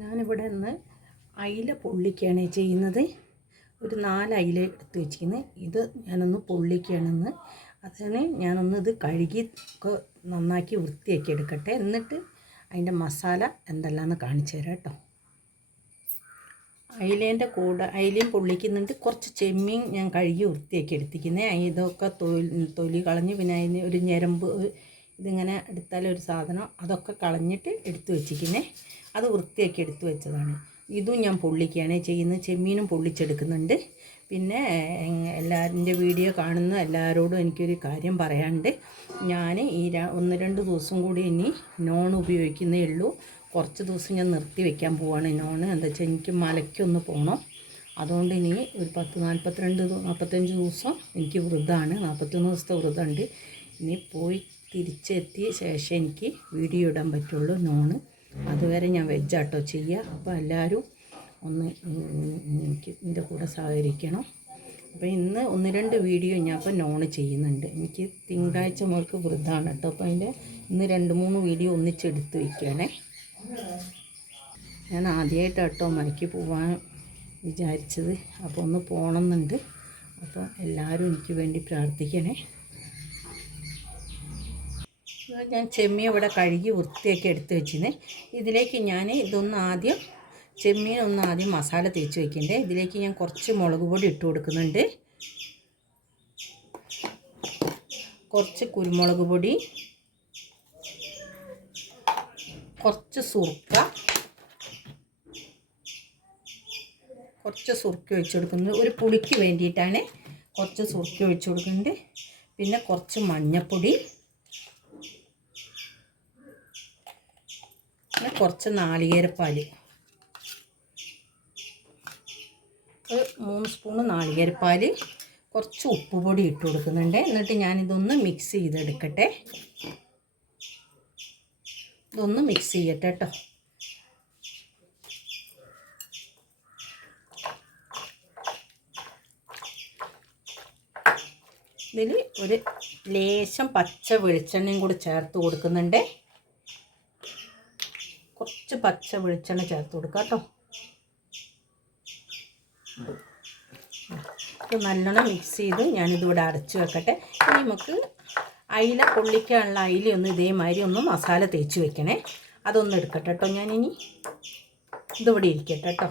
ഞാനിവിടെ നിന്ന് അയില പൊള്ളിക്കുകയാണ് ചെയ്യുന്നത്. ഒരു നാല് അയില എടുത്ത് വെച്ചിരിക്കുന്നത്. ഇത് ഞാനൊന്ന് പൊള്ളിക്കുകയാണെന്ന്. അതിന് ഞാനൊന്ന് ഇത് കഴുകി ഒക്കെ നന്നാക്കി വൃത്തിയാക്കി എടുക്കട്ടെ. എന്നിട്ട് അതിന്റെ മസാല എന്തെല്ലാമെന്ന് കാണിച്ചു തരാം കേട്ടോ. അയിലേന്റെ കൂടെ അയിലയും പൊള്ളിക്കുന്നുണ്ട്. കുറച്ച് ചെമ്മീൻ ഞാൻ കഴുകി വൃത്തിയാക്കി എടുത്തിരിക്കുന്നത്. ഇതൊക്കെ തൊലി തൊലി കളഞ്ഞ് പിന്നെ അതിന് ഒരു ഞരമ്പ് ഇതിങ്ങനെ എടുത്താൽ ഒരു സാധനം അതൊക്കെ കളഞ്ഞിട്ട് എടുത്തു വെച്ചിരിക്കുന്നത് അത് വൃത്തിയാക്കി എടുത്തു വെച്ചതാണ്. ഇതും ഞാൻ പൊള്ളിക്കുകയാണ് ചെയ്യുന്നത്. ചെമ്മീനും പൊള്ളിച്ചെടുക്കുന്നുണ്ട്. പിന്നെ എല്ലാവരുടെ വീഡിയോ കാണുന്ന എല്ലാവരോടും എനിക്കൊരു കാര്യം പറയാനുണ്ട്. ഞാൻ ഈ ഒന്ന് രണ്ട് ദിവസം കൂടി ഇനി നോൺ ഉപയോഗിക്കുന്നേ ഉള്ളൂ. കുറച്ച് ദിവസം ഞാൻ നിർത്തി വെക്കാൻ പോവാണ് നോൺ. എന്താ വെച്ചാൽ എനിക്ക് മലയ്ക്കൊന്ന് പോകണം അതുകൊണ്ട് ഇനി ഒരു പത്ത് നാൽപ്പത്തിരണ്ട് നാൽപ്പത്തഞ്ച് ദിവസം എനിക്ക് വ്രതമാണ് നാൽപ്പത്തൊന്ന് ദിവസത്തെ വ്രതമുണ്ട് ഇനി പോയി തിരിച്ചെത്തിയ ശേഷം എനിക്ക് വീഡിയോ ഇടാൻ പറ്റുള്ളൂ നോണ്. അതുവരെ ഞാൻ വെജാട്ടോ ചെയ്യുക. അപ്പോൾ എല്ലാവരും ഒന്ന് എനിക്ക് എന്റെ കൂടെ സഹകരിക്കണം. അപ്പോൾ ഇന്ന് ഒന്ന് രണ്ട് വീഡിയോ ഞാൻ ഇപ്പോൾ നോൺ ചെയ്യുന്നുണ്ട്. എനിക്ക് തിങ്കളാഴ്ച മുതൽക്ക് വൃദ്ധാണ് കേട്ടോ. അപ്പോൾ അതിന്റെ ഇന്ന് രണ്ട് മൂന്ന് വീഡിയോ ഒന്നിച്ചെടുത്ത് വയ്ക്കുകയാണേ. ഞാൻ ആദ്യമായിട്ട് കേട്ടോ മലയ്ക്ക് പോവാൻ വിചാരിച്ചത്. അപ്പോൾ ഒന്ന് പോകണമെന്നുണ്ട്. അപ്പോൾ എല്ലാവരും എനിക്ക് വേണ്ടി പ്രാർത്ഥിക്കണേ. ഞാൻ ചെമ്മീൻ ഇവിടെ കഴുകി വൃത്തിയാക്കി എടുത്ത് വെച്ചിരുന്നേ. ഇതിലേക്ക് ഞാൻ ഇതൊന്ന് ആദ്യം ചെമ്മീൻ ഒന്ന് ആദ്യം മസാല തേച്ച് വയ്ക്കണ്ടേ ഇതിലേക്ക് ഞാൻ കുറച്ച് മുളക് പൊടി ഇട്ട് കൊടുക്കുന്നുണ്ട്. കുറച്ച് കുരുമുളക് പൊടി. കുറച്ച് സുർക്ക. കുറച്ച് സുർക്ക ഒഴിച്ചു കൊടുക്കുന്നത് ഒരു പുളിക്ക് വേണ്ടിയിട്ടാണ് കുറച്ച് സുർക്ക ഒഴിച്ചു കൊടുക്കുന്നുണ്ട്. പിന്നെ കുറച്ച് മഞ്ഞൾപ്പൊടി പിന്നെ കുറച്ച് നാളികേരപ്പാൽ ഒരു മൂന്ന് സ്പൂണ് നാളികേരപ്പാൽ കുറച്ച് ഉപ്പുപൊടി ഇട്ട് കൊടുക്കുന്നുണ്ട്. എന്നിട്ട് ഞാനിതൊന്ന് മിക്സ് ചെയ്തെടുക്കട്ടെ. ഇതൊന്ന് മിക്സ് ചെയ്യട്ടെ കേട്ടോ ഇതിൽ ഒരു ലേശം പച്ച വെളിച്ചെണ്ണയും കൂടി ചേർത്ത് കൊടുക്കുന്നുണ്ട്. കുറച്ച് പച്ച വെളിച്ചെണ്ണ ചേർത്ത് കൊടുക്കാം കേട്ടോ. ഇത് നല്ലോണം മിക്സ് ചെയ്ത് ഞാനിതിവിടെ അരച്ച് വെക്കട്ടെ. ഇനി നമുക്ക് അയില പൊള്ളിക്കാനുള്ള അയിലൊന്നും ഇതേമാതിരി ഒന്ന് മസാല തേച്ച് വെക്കണേ. അതൊന്ന് എടുക്കട്ടെ കേട്ടോ ഞാനിനി. ഇതിവിടെ ഇരിക്കട്ടെ കേട്ടോ.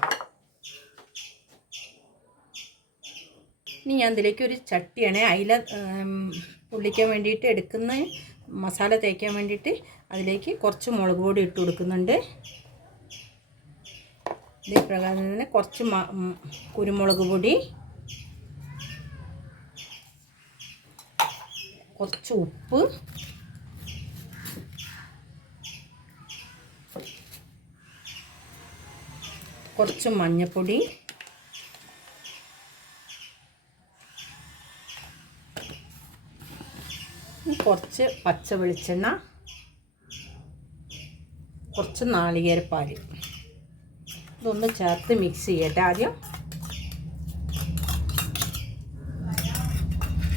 ഇനി ഞാൻ ഇതിലേക്ക് ഒരു ചട്ടിയാണ് അയില പൊള്ളിക്കാൻ വേണ്ടിയിട്ട് എടുക്കുന്ന മസാല തേക്കാൻ വേണ്ടിയിട്ട് അതിലേക്ക് കുറച്ച് മുളക് പൊടി ഇട്ട് കൊടുക്കുന്നുണ്ട്. ഇതേ പ്രകാരം തന്നെ കുറച്ച് കുരുമുളക് പൊടി. കുറച്ച് ഉപ്പ്. കുറച്ച് മഞ്ഞൾപ്പൊടി കുറച്ച് പച്ച വെളിച്ചെണ്ണ കുറച്ച് നാളികേരപ്പാൽ ഇതൊന്ന് ചേർത്ത് മിക്സ് ചെയ്യട്ടെ ആദ്യം.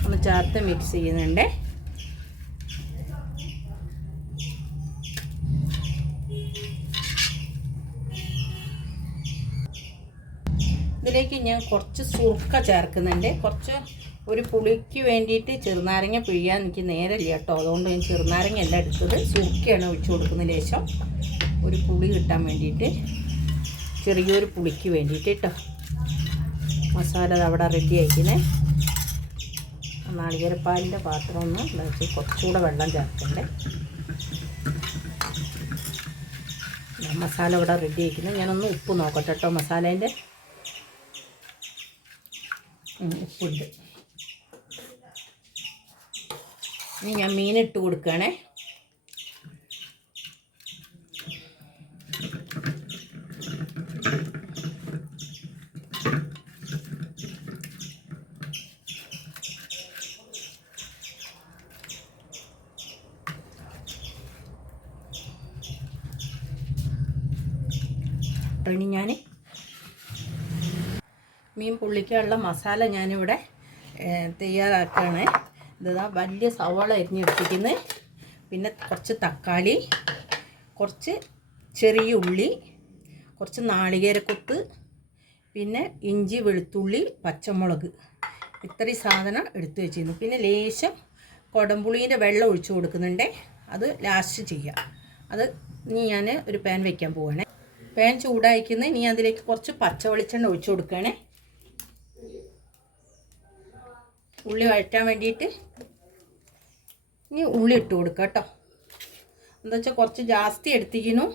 ഒന്ന് ചേർത്ത് മിക്സ് ചെയ്യുന്നുണ്ട്. ഇതിലേക്ക് ഞാൻ കുറച്ച് സുർക്ക ചേർക്കുന്നുണ്ട്. കുറച്ച് ഒരു പുളിക്ക് വേണ്ടിയിട്ട് ചെറുനാരങ്ങ പിഴിയാൻ എനിക്ക് നേരല്ല കേട്ടോ. അതുകൊണ്ട് ഞാൻ ചെറുനാരങ്ങ എല്ലാം എടുത്തത്. സുർക്കയാണ് ഒഴിച്ചു കൊടുക്കുന്ന ലേശം ഒരു പുളി കിട്ടാൻ വേണ്ടിയിട്ട് ചെറിയൊരു പുളിക്ക് വേണ്ടിയിട്ട് കേട്ടോ മസാല അവിടെ റെഡി ആയിക്കണേ. നാളികേരപ്പാലിന്റെ പാത്രം ഒന്ന് വെച്ച് കുറച്ചുകൂടെ വെള്ളം ചേർക്കണ്ടേ. മസാല ഇവിടെ റെഡി ആയിക്കുന്നത് ഞാനൊന്ന് ഉപ്പ് നോക്കട്ടെ കേട്ടോ മസാലേന്റെ ഉപ്പുണ്ട്. ഇനി ഞാൻ മീനിട്ട് കൊടുക്കുകയാണേ ഇനി ഞാൻ മീൻ പുള്ളിക്കുള്ള മസാല ഞാനിവിടെ തയ്യാറാക്കുകയാണ്. ഇതാ വലിയ സവാള അരിഞ്ഞെടുത്തിരിക്കുന്നത് പിന്നെ കുറച്ച് തക്കാളി കുറച്ച് ചെറിയ ഉള്ളി കുറച്ച് നാളികേരക്കൊത്ത് പിന്നെ ഇഞ്ചി വെളുത്തുള്ളി പച്ചമുളക്. ഇത്രയും സാധനം എടുത്തു വെച്ചിരുന്നു. പിന്നെ ലേശം കുടംപുളീന്റെ വെള്ളം ഒഴിച്ചു കൊടുക്കുന്നുണ്ട്. അത് ലാസ്റ്റ് ചെയ്യാം. അത് ഇനി ഞാൻ ഒരു പാൻ വയ്ക്കാൻ പോവാണേ. പാൻ ചൂടായിക്കുന്നത് ഇനി അതിലേക്ക് കുറച്ച് പച്ച വെളിച്ചെണ്ണ ഒഴിച്ചു കൊടുക്കുകയാണേ. ഉള്ളി വഴറ്റാൻ വേണ്ടിയിട്ട് ഇനി ഉള്ളി ഇട്ട് കൊടുക്കുക കേട്ടോ. എന്താ വെച്ചാൽ കുറച്ച് ജാസ്തി എടുത്തിരിക്കുന്നു.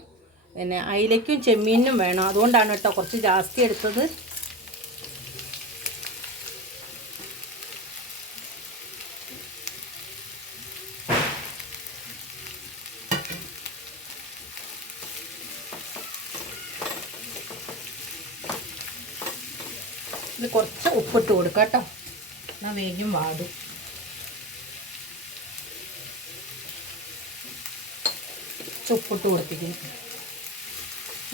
പിന്നെ അയിലയ്ക്കും ചെമ്മീനും വേണം. അതുകൊണ്ടാണ് കേട്ടോ കുറച്ച് ജാസ്തി എടുത്തത് ഇത് കുറച്ച് ഉപ്പിട്ട് കേട്ടോ. എന്നാൽ വേഗം വാടും. ചുപ്പിട്ട് കൊടുത്തിരിക്കുന്നു.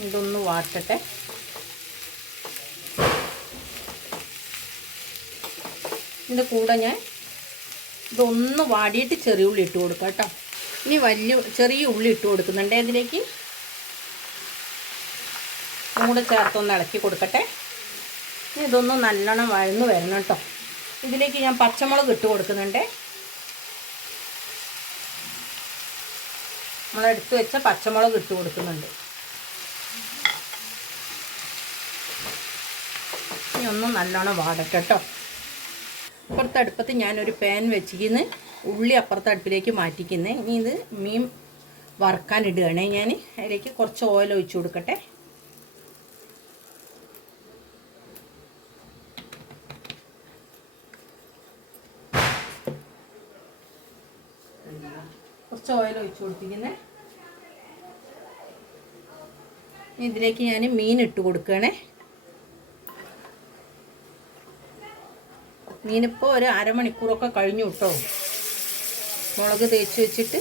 ഇതൊന്ന് വാട്ടട്ടെ. ഇതിന്റെ കൂടെ ഞാൻ ഇതൊന്ന് വാടിയിട്ട് ചെറിയ ഉള്ളി ഇട്ട് കൊടുക്കാം കേട്ടോ. ഇനി വലിയ ചെറിയ ഉള്ളി ഇട്ട് കൊടുക്കുന്നുണ്ട്. അതിലേക്ക് കൂടെ ചേർത്തൊന്ന് ഇളക്കി കൊടുക്കട്ടെ. ഇതൊന്ന് നല്ലോണം വഴന്ന് വരണം കേട്ടോ. ഇതിലേക്ക് ഞാൻ പച്ചമുളക് ഇട്ട് കൊടുക്കുന്നുണ്ട്. നമ്മളെടുത്ത് വെച്ച പച്ചമുളക് ഇട്ട് കൊടുക്കുന്നുണ്ട്. ഇനി ഒന്ന് നല്ലോണം വാടട്ടെ കേട്ടോ. അപ്പുറത്തെ അടുപ്പത്ത് ഞാനൊരു പാൻ വെച്ചിരിക്കുന്ന. ഉള്ളി അപ്പുറത്തെ അടുപ്പിലേക്ക് മാറ്റിക്കുന്നത് ഇനി ഇത് മീൻ വറുക്കാൻ ഇടുകയാണേ ഞാൻ അതിലേക്ക് കുറച്ച് ഓയിൽ ഒഴിച്ചു കൊടുക്കട്ടെ. ഓയിൽ ഒഴിച്ച് കൊടുത്തിരിക്കുന്നത് ഇതിലേക്ക് ഞാൻ മീൻ ഇട്ട് കൊടുക്കുകയാണേ മീനിപ്പോൾ ഒരു അരമണിക്കൂറൊക്കെ കഴിഞ്ഞു കേട്ടോ മുളക് തേച്ച് വെച്ചിട്ട്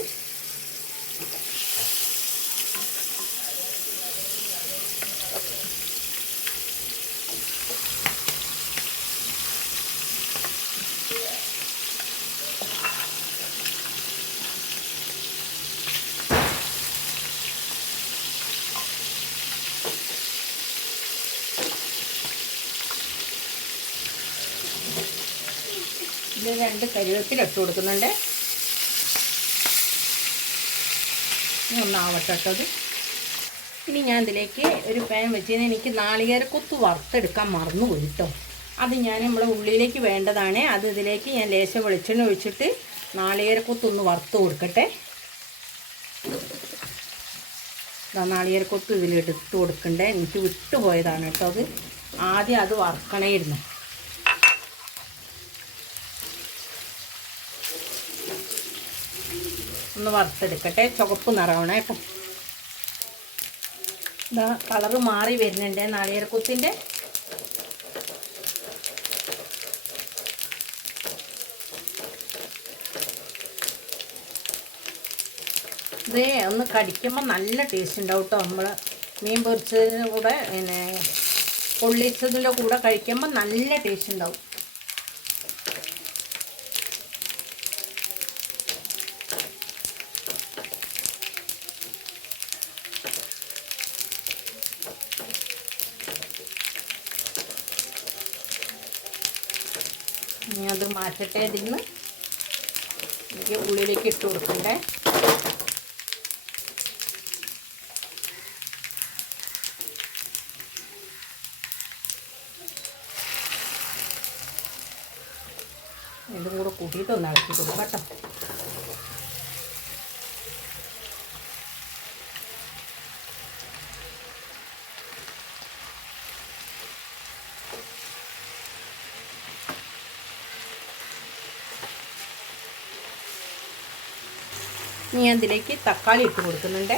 ഇത് രണ്ട് കരിവേപ്പില ഇട്ട് കൊടുക്കുന്നുണ്ട്. ഇനി ഒന്നാവട്ടെ ഇനി ഞാൻ ഇതിലേക്ക് ഒരു പാൻ വെച്ചതിന് എനിക്ക് നാളികേര കൊത്ത് വറുത്തെടുക്കാൻ മറന്നു പോയി കേട്ടോ. അത് ഞാൻ നമ്മളെ ഉള്ളിലേക്ക് വേണ്ടതാണ്. അത് ഇതിലേക്ക് ഞാൻ ലേശം വെളിച്ചെണ്ണ ഒഴിച്ചിട്ട് നാളികേരക്കൊത്ത് ഒന്ന് വറുത്ത് കൊടുക്കട്ടെ. നാളികേര നാളികേരക്കൊത്ത് ഇതിലെടുത്ത് കൊടുക്കണ്ടേ. എനിക്ക് വിട്ടുപോയതാണ് കേട്ടോ അത്. ആദ്യം അത് വറുക്കണമായിരുന്നു ഒന്ന് വറുത്തെടുക്കട്ടെ. ചുവപ്പ് നിറവണം കേട്ടോ ഇതാ കളറ് മാറി വരുന്നുണ്ട്. നാളികേരക്കുത്തിന്റെ ഇതേ ഒന്ന് കടിക്കുമ്പോൾ നല്ല ടേസ്റ്റ് ഉണ്ടാവും കേട്ടോ നമ്മൾ മീൻ പൊരിച്ചതിന്റെ കൂടെ പിന്നെ പൊള്ളിച്ചതിന്റെ കൂടെ കഴിക്കുമ്പോൾ നല്ല ടേസ്റ്റ് ഉണ്ടാവും. അത് ഇതിൽ നിന്ന് എനിക്ക് ഉള്ളിലേക്ക് ഇട്ട് കൊടുക്കണ്ടേ. ഇതും കൂടെ കൂട്ടിയിട്ട് ഒന്ന് ഇളക്കി കൊടുക്കാം കേട്ടോ. ഇനി ഞാൻ ഇതിലേക്ക് തക്കാളി ഇട്ട് കൊടുക്കുന്നുണ്ട്.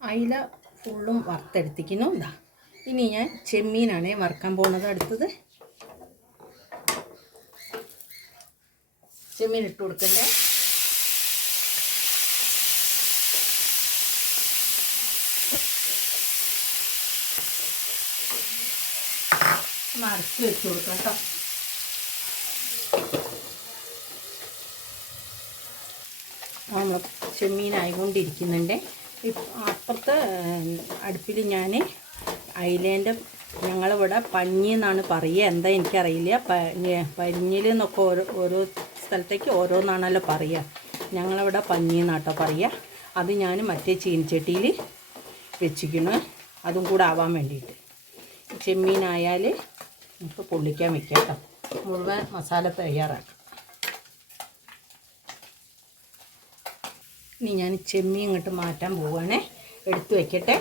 അയില ഫുള്ളും വറുത്തെടുത്തിക്കുന്നു ഇതാ ഇനി ഞാൻ ചെമ്മീനാണ് വറുക്കാൻ പോകുന്നത്. അടുത്തത് ചെമ്മീൻ ഇട്ട് കൊടുക്കണ്ടേ? മറച്ച് വെച്ച് കൊടുക്കാം കേട്ടോ. നമ്മൾ ചെമ്മീനായി കൊണ്ടിരിക്കുന്നുണ്ട് അപ്പുറത്ത് അടുപ്പിൽ ഞാൻ അയിലേന്റെ ഞങ്ങളിവിടെ പഞ്ഞി എന്നാണ് പറയുക. എന്താ എനിക്കറിയില്ല. പഞ്ഞി പഞ്ഞിൽ നിന്നൊക്കെ ഓരോ ഓരോ സ്ഥലത്തേക്ക് ഓരോന്നാണല്ലോ പറയുക ഞങ്ങളവിടെ പഞ്ഞി എന്നാട്ടോ പറയുക അത് ഞാൻ മറ്റേ ചീനച്ചട്ടിയിൽ വെച്ചിരിക്കുന്നു. അതും കൂടെ ആവാൻ വേണ്ടിയിട്ട്. ചെമ്മീനായാൽ നമുക്ക് പൊള്ളിക്കാൻ വെക്കാം കേട്ടോ മുഴുവൻ മസാല തയ്യാറാക്കാം. ഇനി ഞാൻ ചെമ്മീൻ ഇങ്ങോട്ട് മാറ്റാൻ പോവുകയാണേ. എടുത്തു വയ്ക്കട്ടെ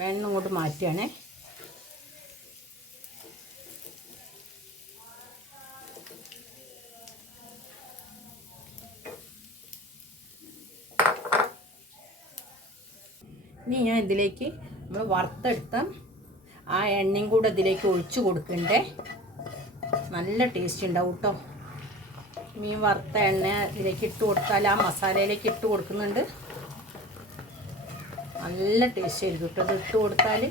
വെണ്ണം ഇങ്ങോട്ട് മാറ്റുകയാണേ. ഇനി ഞാൻ ഇതിലേക്ക് നമ്മൾ വറുത്തെടുത്ത ആ എണ്ണയും കൂടെ ഇതിലേക്ക് ഒഴിച്ചു കൊടുക്കണ്ടേ? നല്ല ടേസ്റ്റ് ഉണ്ടാവും കേട്ടോ മീൻ വറുത്ത എണ്ണ ഇതിലേക്ക് ഇട്ട് കൊടുത്താൽ ആ മസാലയിലേക്ക് ഇട്ട് കൊടുക്കുന്നുണ്ട്. നല്ല ടേസ്റ്റ് ആയിരിക്കും കേട്ടോ ഇത് ഇട്ട് കൊടുത്താൽ.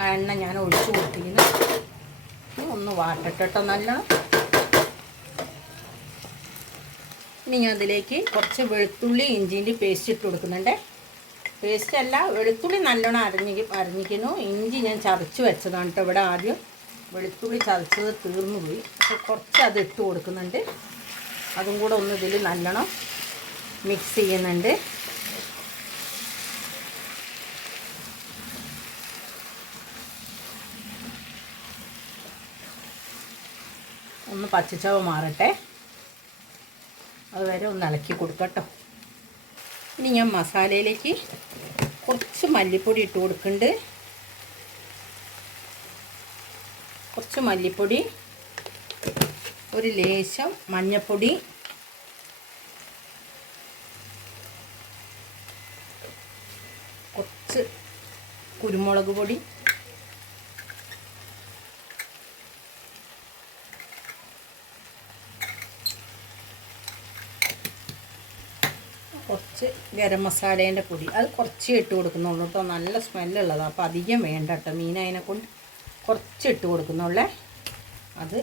ആ എണ്ണ ഞാൻ ഒഴിച്ചു കൊടുത്തിരിക്കുന്നു. ഇനി ഒന്ന് വാട്ടട്ടെ കേട്ടോ നല്ലോണം. ഇനി ഞാൻ അതിലേക്ക് കുറച്ച് വെളുത്തുള്ളി ഇഞ്ചിന്റെ പേസ്റ്റ് ഇട്ട് കൊടുക്കുന്നുണ്ട്. പേസ്റ്റ് അല്ല വെളുത്തുള്ളി നല്ലോണം അരഞ്ഞി അരഞ്ഞിക്കുന്നു ഇഞ്ചി ഞാൻ ചതച്ച് വെച്ചതാണ് കേട്ടോ ഇവിടെ ആദ്യം. വെളുത്തുള്ളി ചതച്ചത് തീർന്നു പോയി. അപ്പോൾ കുറച്ച് അത് ഇട്ട് കൊടുക്കുന്നുണ്ട്. അതും കൂടെ ഒന്ന് ഇതിൽ നല്ലോണം മിക്സ് ചെയ്യുന്നുണ്ട്. ഒന്ന് പച്ചച്ചവ മാറട്ടെ. അതുവരെ ഒന്ന് ഇളക്കി കൊടുക്കട്ടോ. ഇനി ഞാൻ മസാലയിലേക്ക് കുറച്ച് മല്ലിപ്പൊടി ഇട്ട് കൊടുക്കുന്നുണ്ട്. കുറച്ച് മല്ലിപ്പൊടി ഒരു ലേശം മഞ്ഞൾപ്പൊടി കുറച്ച് കുരുമുളക് പൊടി കുറച്ച് ഗരം മസാലേന്റെ പൊടി. അത് കുറച്ച് ഇട്ട് കൊടുക്കുന്നുള്ളൂ കേട്ടോ. നല്ല സ്മെല്ലുള്ളതാണ് അപ്പോൾ അധികം വേണ്ട കേട്ടോ. മീൻ അതിനെ കൊണ്ട് കുറച്ച് ഇട്ട് കൊടുക്കുന്നുള്ളേ. അത്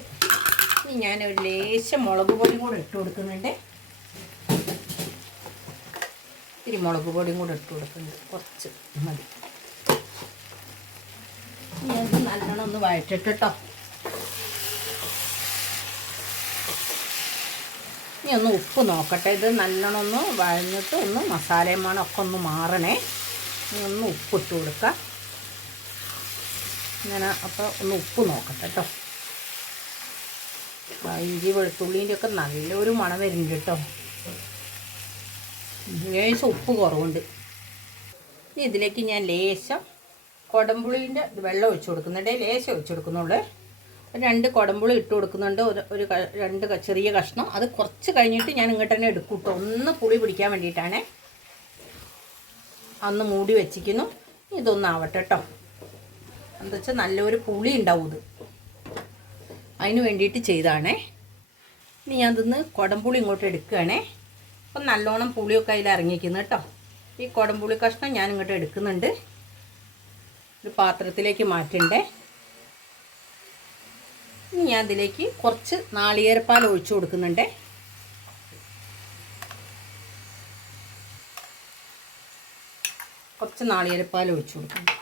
ഇനി ഞാൻ ഒരു ലേശം മുളക് പൊടിയും കൂടെ ഇട്ട് കൊടുക്കുന്നുണ്ട്. ഇത്തിരി മുളക് പൊടിയും കൂടെ ഇട്ട് കൊടുക്കുന്നുണ്ട്. കുറച്ച് മതി. അത് നല്ലോണം ഒന്ന് വഴറ്റിട്ട് ഇനി ഒന്ന് ഉപ്പ് നോക്കട്ടെ. ഇത് നല്ലോണം ഒന്ന് വഴഞ്ഞിട്ട് ഒന്ന് മസാലയും ഒക്കെ ഒന്ന് മാറണേ. ഇനി ഒന്ന് ഉപ്പിട്ട് കൊടുക്കാം. ഇങ്ങനെ അപ്പോൾ ഒന്ന് ഉപ്പ് നോക്കട്ടെ കേട്ടോ ഇഞ്ചി വെളുത്തുള്ളീന്റെ ഒക്കെ നല്ലൊരു മണം വരുന്നുണ്ട് കേട്ടോ ലേശം ഉപ്പ് കുറവുണ്ട്. ഇതിലേക്ക് ഞാൻ ലേശം കുടംപുളീന്റെ വെള്ളം ഒഴിച്ചു കൊടുക്കുന്നുണ്ട്. ലേശം ഒഴിച്ചു കൊടുക്കുന്നുള്ളൂ. രണ്ട് കുടമ്പുളി ഇട്ട് കൊടുക്കുന്നുണ്ട്. ഒരു ഒരു രണ്ട് ചെറിയ കഷ്ണം. അത് കുറച്ച് കഴിഞ്ഞിട്ട് ഞാൻ ഇങ്ങോട്ട് തന്നെ എടുക്കും കേട്ടോ. ഒന്ന് പുളി പിടിക്കാൻ വേണ്ടിയിട്ടാണേ. അന്ന് മൂടി വെച്ചിരിക്കുന്നു. ഇതൊന്ന് ആവട്ടെ കേട്ടോ. എന്താ വെച്ചാൽ നല്ലൊരു പുളി ഉണ്ടാവും ഇത്. അതിന് വേണ്ടിയിട്ട് ചെയ്താണേ. ഇനി ഞാൻ ഇതൊന്ന് കുടംപുളി ഇങ്ങോട്ട് എടുക്കുകയാണേ. അപ്പം നല്ലോണം പുളിയൊക്കെ അതിൽ ഇറങ്ങിക്കുന്നു കേട്ടോ. ഈ കുടംപുളി കഷ്ണം ഞാൻ ഇങ്ങോട്ട് എടുക്കുന്നുണ്ട്. ഒരു പാത്രത്തിലേക്ക് മാറ്റണ്ടേ. ഇനി ഞാൻ ഇതിലേക്ക് കുറച്ച് നാളികേരപ്പാൽ ഒഴിച്ചു കൊടുക്കുന്നുണ്ട്. കുറച്ച് നാളികേരപ്പാൽ ഒഴിച്ചു കൊടുക്കുന്നു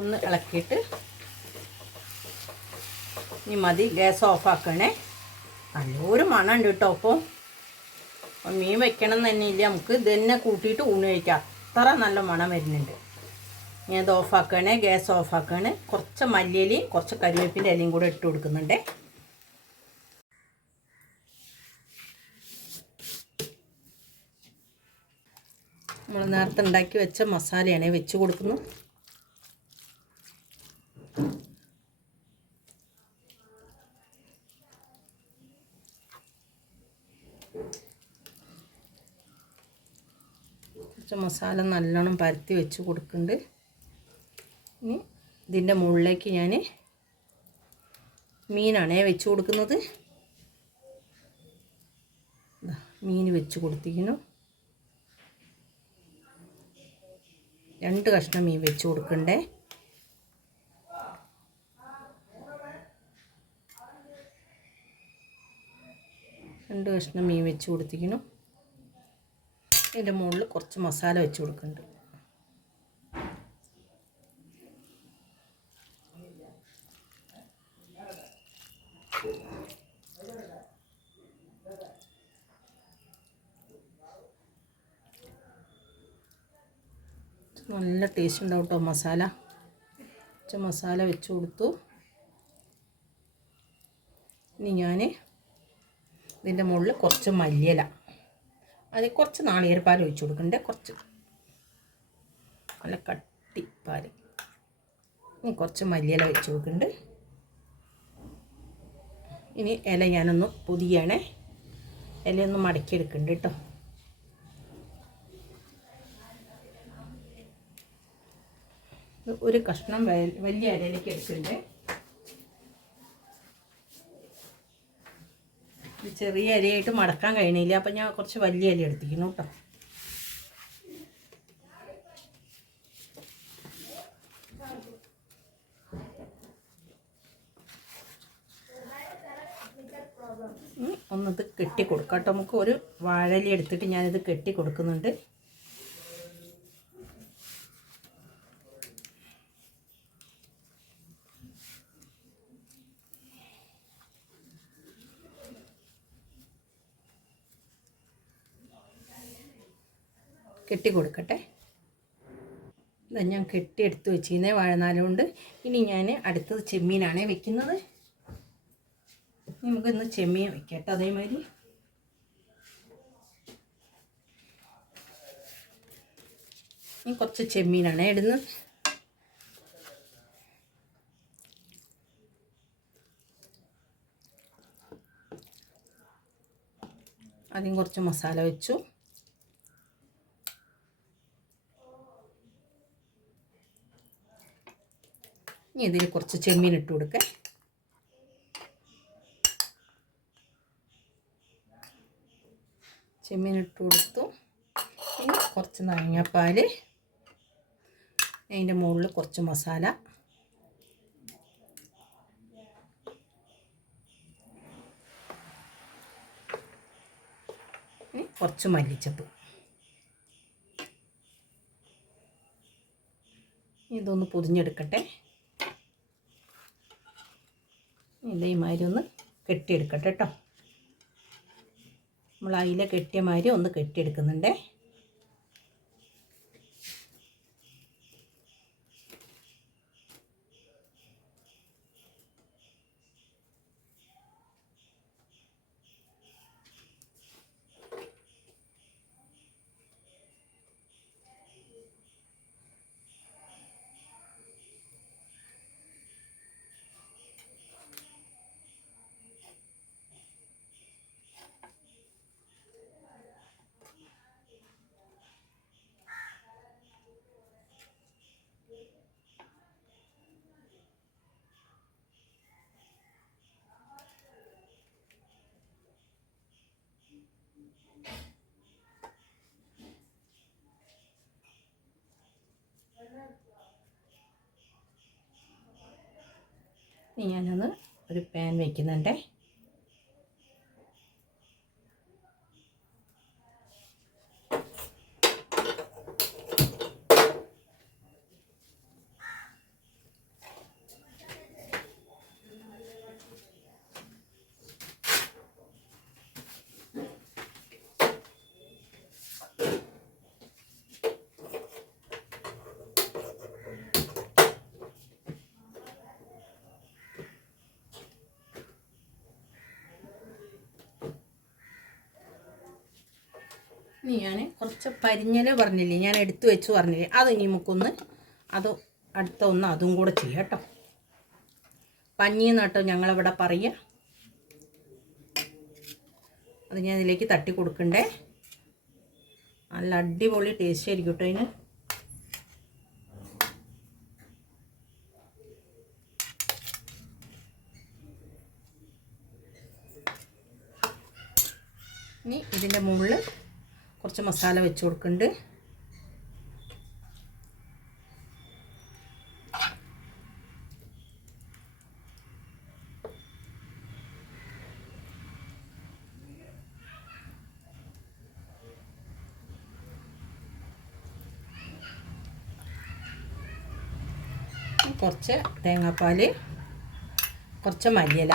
ഒന്ന് ഇളക്കിയിട്ട് ഇനി മതി ഗ്യാസ് ഓഫാക്കണേ നല്ലൊരു മണമുണ്ട് കേട്ടോ അപ്പോൾ. അപ്പം മീൻ വെക്കണം ഇല്ല നമുക്ക് ഇത് തന്നെ കൂട്ടിയിട്ട് ഊണ് കഴിക്കാം. അത്ര നല്ല മണം വരുന്നുണ്ട്. ഞാൻ ഇത് ഓഫാക്കുകയാണ് ഗ്യാസ് ഓഫാക്കുകയാണ് കുറച്ച് മല്ലിയിലയും കുറച്ച് കരിവേപ്പിന്റെ ഇലയും കൂടെ ഇട്ട് കൊടുക്കുന്നുണ്ട്. നമ്മൾ നേരത്തെ ഉണ്ടാക്കി വെച്ച മസാലയാണ് വെച്ച് കൊടുക്കുന്നു. കുറച്ച് മസാല നല്ലോണം പരത്തി വെച്ച് കൊടുക്കുന്നുണ്ട്. ഇനി ഇതിന്റെ മുകളിലേക്ക് ഞാൻ മീനാണേ വെച്ച് കൊടുക്കുന്നത്. മീൻ വെച്ച് കൊടുത്തിരിക്കുന്നു. രണ്ട് കഷ്ണം മീൻ വെച്ച് കൊടുക്കണ്ടേ? രണ്ട് കഷ്ണം മീൻ വെച്ച് കൊടുത്തിരിക്കുന്നു. ഇതിന്റെ മുകളിൽ കുറച്ച് മസാല വെച്ച് കൊടുക്കുന്നുണ്ട് നല്ല ടേസ്റ്റ് ഉണ്ടാവും കേട്ടോ മസാല. കുറച്ച് മസാല വെച്ച് കൊടുത്തു. ഇനി ഞാൻ ഇതിന്റെ മുകളിൽ കുറച്ച് മല്ലിയില. അത് കുറച്ച് നാളികേരപ്പാൽ ഒഴിച്ചു കൊടുക്കണ്ടേ? കുറച്ച്. നല്ല കട്ടി പാൽ ഇനി കുറച്ച് മല്ലിയില വെച്ച് കൊടുക്കുന്നുണ്ട് ഇനി ഇല ഞാനൊന്ന് പൊതിയണേ. ഇലയൊന്ന് മടക്കിയെടുക്കുന്നുണ്ട് കേട്ടോ ഒരു കഷ്ണം വലിയ ഇലയിലേക്ക് എടുക്കണ്ടേ ചെറിയ അരിയായിട്ട് മടക്കാൻ കഴിയണില്ല. അപ്പം ഞാൻ കുറച്ച് വലിയ അരി എടുത്തിരിക്കുന്നു കേട്ടോ. ഒന്നത് കെട്ടി കൊടുക്കാം കേട്ടോ. നമുക്ക് ഒരു വാഴലി എടുത്തിട്ട് ഞാനിത് കെട്ടി കൊടുക്കുന്നുണ്ട് കെട്ടി കൊടുക്കട്ടെ ഇതാ ഞാൻ കെട്ടി എടുത്ത് വെച്ചിരുന്നേ വാഴനാലുകൊണ്ട്. ഇനി ഞാൻ അടുത്തത് ചെമ്മീനാണേ വെക്കുന്നത്. നമുക്കിന്ന് ചെമ്മീൻ വെക്കട്ടെ അതേമാതിരി. കുറച്ച് ചെമ്മീനാണേ ഇടുന്നത്. ആദ്യം കുറച്ച് മസാല വെച്ചു. ഇനി ഇതിൽ കുറച്ച് ചെമ്മീൻ ഇട്ട് കൊടുക്കാം. ചെമ്മീൻ ഇട്ട് കൊടുത്തു. ഇനി കുറച്ച് നാരങ്ങാപ്പാൽ അതിന്റെ മുകളിൽ കുറച്ച് മസാല. ഇനി കുറച്ച് മല്ലിച്ചപ്പ്. ഇതൊന്ന് പൊതിഞ്ഞെടുക്കട്ടെ. ഇതേമാതിരി ഒന്ന് കെട്ടിയെടുക്കട്ടെ കേട്ടോ. നമ്മൾ അയില കെട്ടിയ മാതിരി ഒന്ന് കെട്ടിയെടുക്കുന്നുണ്ടേ. ഞാനൊന്ന് ഒരു പാൻ വയ്ക്കുന്നുണ്ടേ ഇനി ഞാൻ കുറച്ച് പരിഞ്ഞൽ പറഞ്ഞില്ലേ? ഞാൻ എടുത്തു വെച്ച് പറഞ്ഞില്ലേ? അത് ഇനി നമുക്കൊന്ന് അത് അടുത്ത ഒന്ന് അതും കൂടെ ചെയ്യാം കേട്ടോ. പഞ്ഞി നട്ടോ ഞങ്ങളിവിടെ പറയുക. അത് ഞാൻ ഇതിലേക്ക് തട്ടി കൊടുക്കണ്ടേ? നല്ല അടിപൊളി ടേസ്റ്റ് ആയിരിക്കും കേട്ടോ അതിന്. ഇനി ഇതിന്റെ മുകളിൽ കുറച്ച് മസാല വെച്ച് കൊടുക്കുന്നുണ്ട്. കുറച്ച് തേങ്ങാപ്പാൽ കുറച്ച് മല്ലിയില.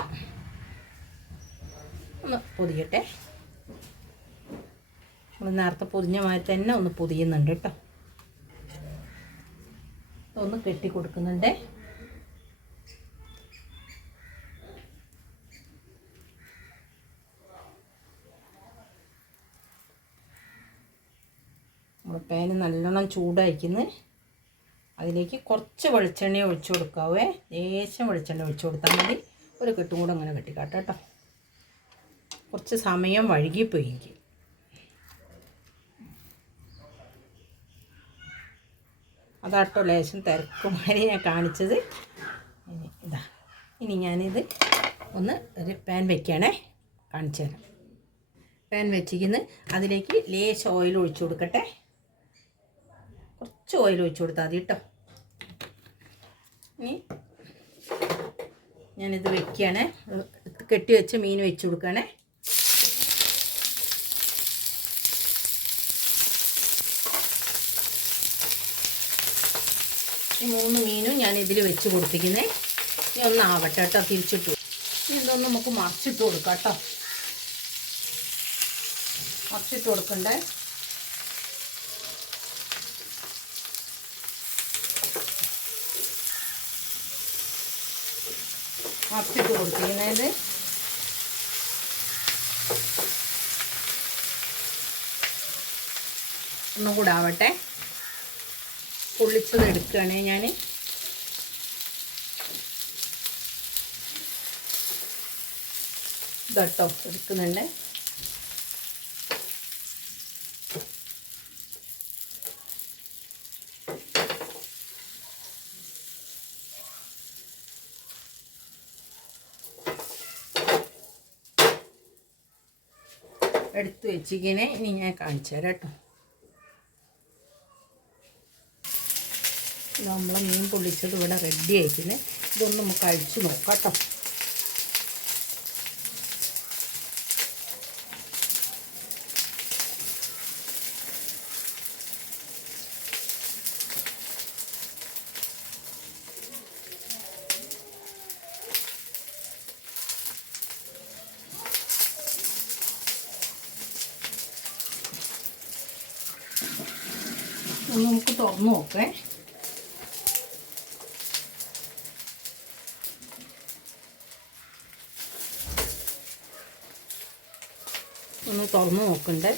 ഒന്ന് പൊതിയട്ടെ. നേരത്തെ പൊതിഞ്ഞ മാതിരി തന്നെ ഒന്ന് പൊതിയുന്നുണ്ട് കേട്ടോ. ഒന്ന് കെട്ടി കൊടുക്കുന്നുണ്ട്. പാന് നല്ലോണം ചൂടായിക്കുന്നു. അതിലേക്ക് കുറച്ച് വെളിച്ചെണ്ണ ഒഴിച്ചു കൊടുക്കാവേ. ലേശം വെളിച്ചെണ്ണ ഒഴിച്ചു കൊടുത്താൽ മതി. ഒരു കെട്ടും കൂടെ അങ്ങനെ കെട്ടിക്കാട്ടോ കേട്ടോ. കുറച്ച് സമയം വഴുകിപ്പോയി എനിക്ക്. അതാട്ടോ ലേശം തിരക്കുമാരി ഞാൻ കാണിച്ചത്. ഇനി ഇതാ. ഇനി ഞാനിത് ഒന്ന് ഒരു പാൻ വെക്കുകയാണേ കാണിച്ചു തരാം. പാൻ വെച്ചിരിക്കുന്നു. അതിലേക്ക് ലേശം ഓയിൽ ഒഴിച്ചു കൊടുക്കട്ടെ. കുറച്ച് ഓയിൽ ഒഴിച്ചു കൊടുത്താൽ മതി കേട്ടോ ഇനി ഞാനിത് വെക്കുകയാണേ. കെട്ടി വെച്ച് മീൻ വെച്ച് കൊടുക്കുകയാണേ. ഈ മൂന്ന് മീനും ഞാൻ ഇതിൽ വെച്ച് കൊടുത്തിരിക്കുന്നത് ഇനി ഒന്ന് ആവട്ടെ കേട്ടോ തിരിച്ചിട്ടു. ഇനി ഇതൊന്ന് നമുക്ക് മറിച്ചിട്ട് കൊടുക്കാം കേട്ടോ. മറിച്ചിട്ട് കൊടുക്കണ്ടേ? മറിച്ചിട്ട് കൊടുത്തിരിക്കുന്നത് ഒന്നും കൂടെ ആവട്ടെ. പൊള്ളിച്ചത് എടുക്കുകയാണ് ഞാൻ ഇതട്ടോ എടുക്കുന്നുണ്ട്. എടുത്തു വെച്ചിങ്ങനെ ഇനി ഞാൻ കാണിച്ചു തരാം കേട്ടോ നമ്മളെ മീൻ പൊള്ളിച്ചത് ഇവിടെ റെഡി ആയിട്ടില്ലേ. ഇതൊന്ന് നമുക്ക് അഴിച്ചു നോക്കാം കേട്ടോ. നമുക്ക് തുറന്നു നോക്കേ. ഒന്ന് തുറന്നു നോക്കണ്ടേ.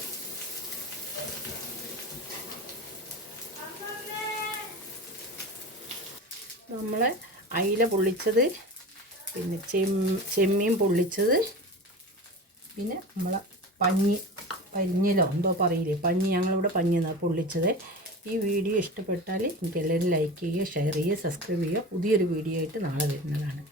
നമ്മൾ അയില പൊള്ളിച്ചത് പിന്നെ ചെമ്മീൻ പൊള്ളിച്ചത് പിന്നെ നമ്മളെ പഞ്ഞി പഞ്ഞിലോ എന്തോ പറയില്ലേ പഞ്ഞി ഞങ്ങളിവിടെ പഞ്ഞി എന്നാണ് പൊള്ളിച്ചത്. ഈ വീഡിയോ ഇഷ്ടപ്പെട്ടാൽ എനിക്ക് എല്ലാവരും ലൈക്ക് ചെയ്യുക ഷെയർ ചെയ്യുക സബ്സ്ക്രൈബ് ചെയ്യുക. പുതിയൊരു വീഡിയോ ആയിട്ട് നാളെ വരുന്നതാണ്.